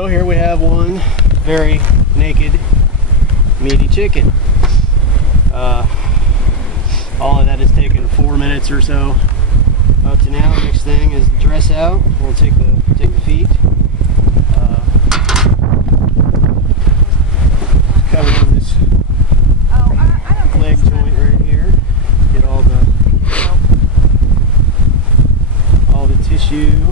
So here we have one very naked, meaty chicken. All of that has taken 4 minutes or so up to now. Next thing is the dress out. We'll take the feet. Cover on this leg joint right here. Get all the tissue.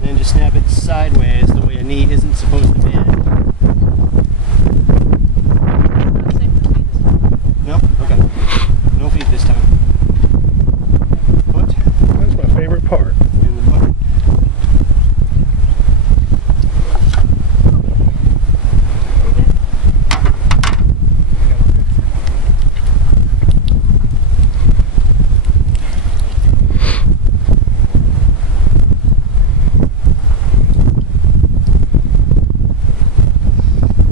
Then just snap it sideways the way a knee isn't supposed to bend. Nope. Okay. No feet this time. Foot. That's my favorite part. In the butt.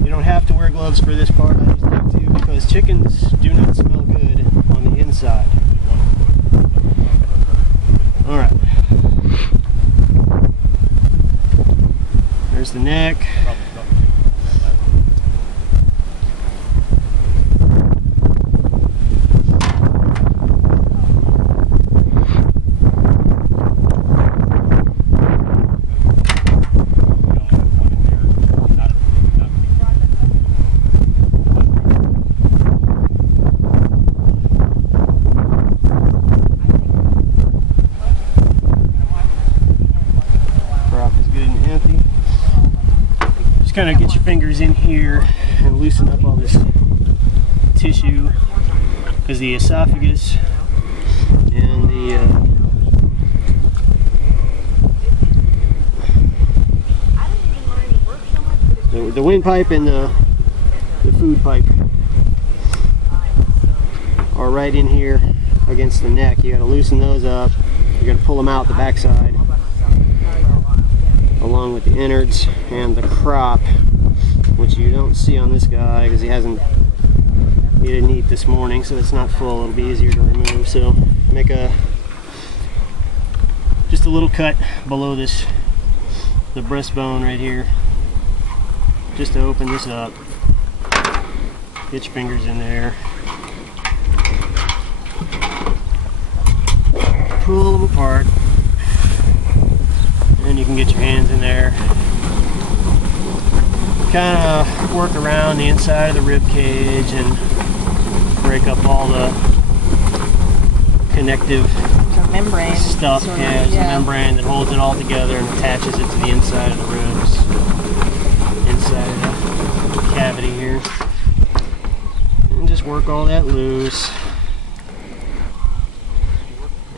You don't have to wear gloves for this part. I just like to because chickens do not smell good on the inside. All right. There's the neck. Kind of get your fingers in here and loosen up all this tissue, because the esophagus and the windpipe and the food pipe are right in here against the neck. You got to loosen those up. You're going to pull them out the backside, along with the innards and the crop, which you don't see on this guy because he didn't eat this morning, so it's not full. It'll be easier to remove. So make just a little cut below the breastbone right here, just to open this up. Get your fingers in there, pull them apart. And you can get your hands in there. Kind of work around the inside of the rib cage and break up all the connective membrane stuff. Yeah, it's the membrane that holds it all together and attaches it to the inside of the ribs, inside of the cavity here. And just work all that loose.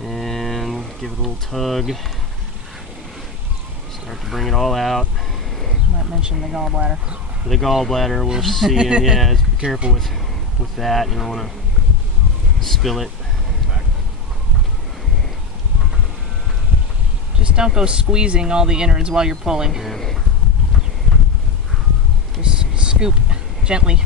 And give it a little tug. Start to bring it all out. Might mention the gallbladder. The gallbladder, we'll see. And yeah, just be careful with that. You don't want to spill it. Just don't go squeezing all the innards while you're pulling. Yeah. Just scoop gently.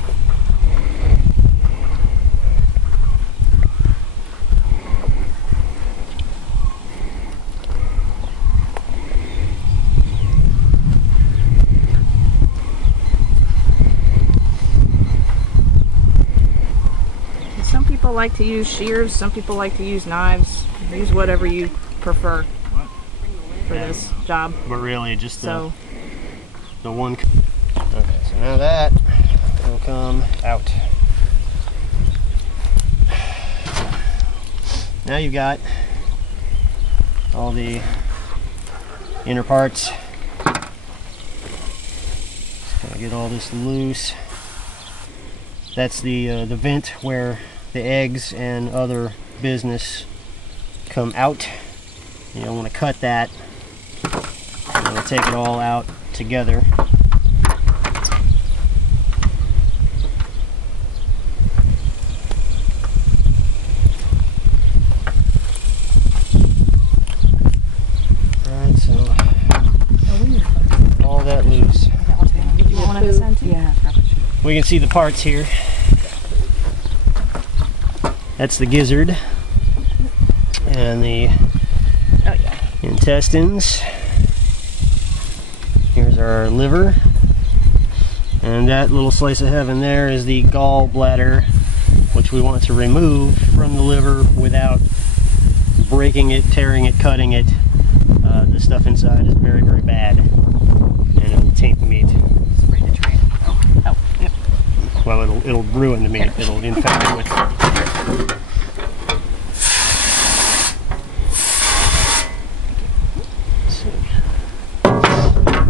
Some people like to use shears, some people like to use knives. Use whatever you prefer for this job. But really just the one. Okay, so now that will come out. Now you've got all the inner parts. Just gotta get all this loose. That's the vent where the eggs and other business come out. You don't want to cut that. You want to take it all out together. Alright, so all that loose. Did you want to send to? Yeah, probably should. We can see the parts here. That's the gizzard and the intestines. There's our liver. And that little slice of heaven there is the gallbladder, which we want to remove from the liver without breaking it, tearing it, cutting it. The stuff inside is very, very bad, and it'll taint the meat. Spray the tray. Oh, yep. Well, it'll ruin the meat. It'll infect it with.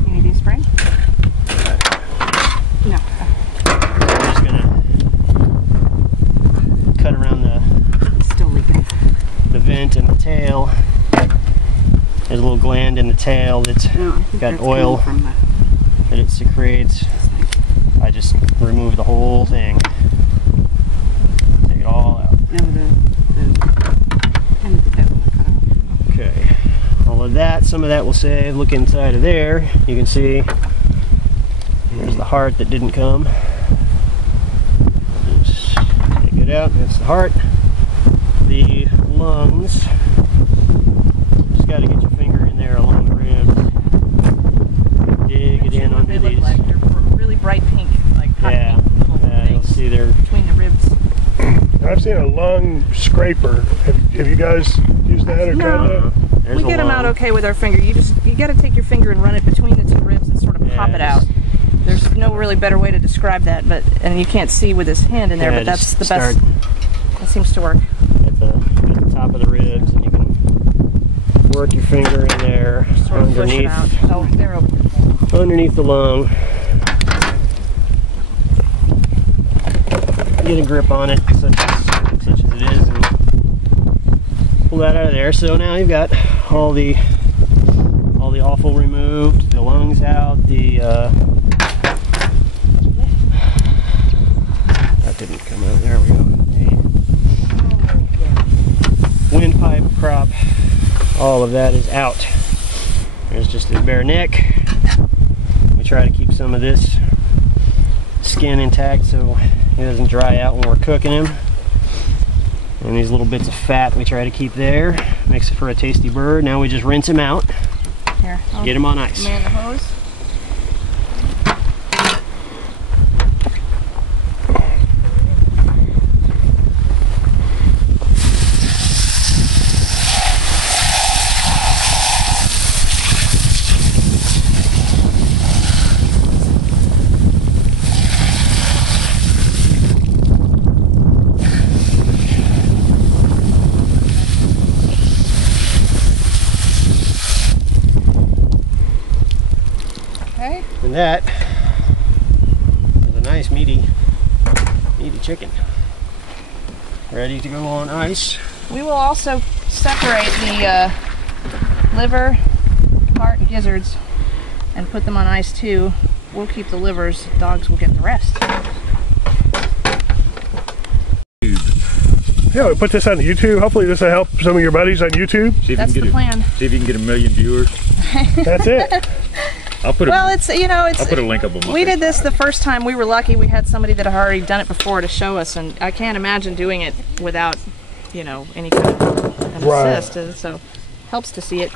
You need these spray? No. I'm just gonna cut around It's still leaking. the vent and the tail. There's a little gland in the tail that's got oil that it secretes. I just remove the whole thing. Take it all out. Okay. All of that, some of that will save. Look inside of there. You can see there's the heart that didn't come. Just take it out. That's the heart. The lungs. Just got to get your finger in there along the ribs. Dig it in under these. Like they're really bright pink, like hot pink little yeah, you'll things see they're between the ribs. I've seen a lung scraper. Have you guys used that or tried that? We get them out okay with our finger. You got to take your finger and run it between the two ribs and sort of pop it out. There's no really better way to describe that, and you can't see with his hand in there, but that's the best. That seems to work. At the top of the ribs, and you can work your finger in there Sort of push it out. Oh, they're open. Underneath the lung. Get a grip on it, such as it is, and pull that out of there. So now you've got all the offal removed, the lungs out, the that didn't come out. There we go. The windpipe, crop, all of that is out. There's just his bare neck. We try to keep some of this skin intact so he doesn't dry out when we're cooking him. And these little bits of fat we try to keep there. Makes it for a tasty bird. Now we just rinse him out. Here, Get him on ice. Man the hose. And that is a nice meaty chicken. Ready to go on ice. We will also separate the liver, heart, and gizzards and put them on ice too. We'll keep the livers, dogs will get the rest. Yeah, we put this on YouTube. Hopefully this will help some of your buddies on YouTube. That's the plan. See if you can get 1 million viewers. That's it. I'll put Well, it's, you know, I'll put a link up on my we page. did this the first time. We were lucky. We had somebody that had already done it before to show us, and I can't imagine doing it without, you know, any kind of an assist. And so helps to see it.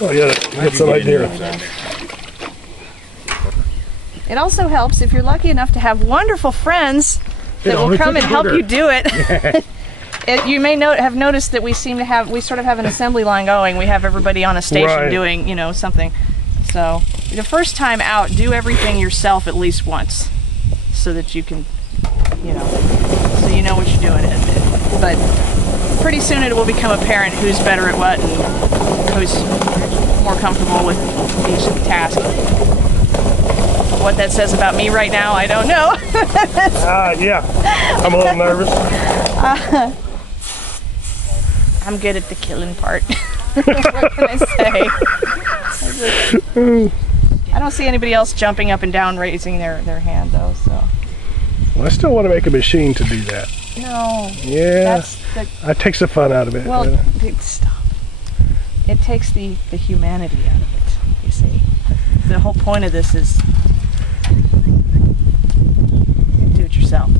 Oh yeah, get some idea. It also helps if you're lucky enough to have wonderful friends that will come and help you do it. You may have noticed that we sort of have an assembly line going. We have everybody on a station doing, you know, something. So the first time out, do everything yourself at least once, so that you can, you know, so you know what you're doing. But pretty soon it will become apparent who's better at what and who's more comfortable with each task. What that says about me right now, I don't know. Yeah, I'm a little nervous. I'm good at the killing part. What can I say? I don't see anybody else jumping up and down, raising their hand though. So. Well, I still want to make a machine to do that. No. Yeah. That takes the fun out of it. Well, stop. It takes the humanity out of it. You see, the whole point of this is do it yourself.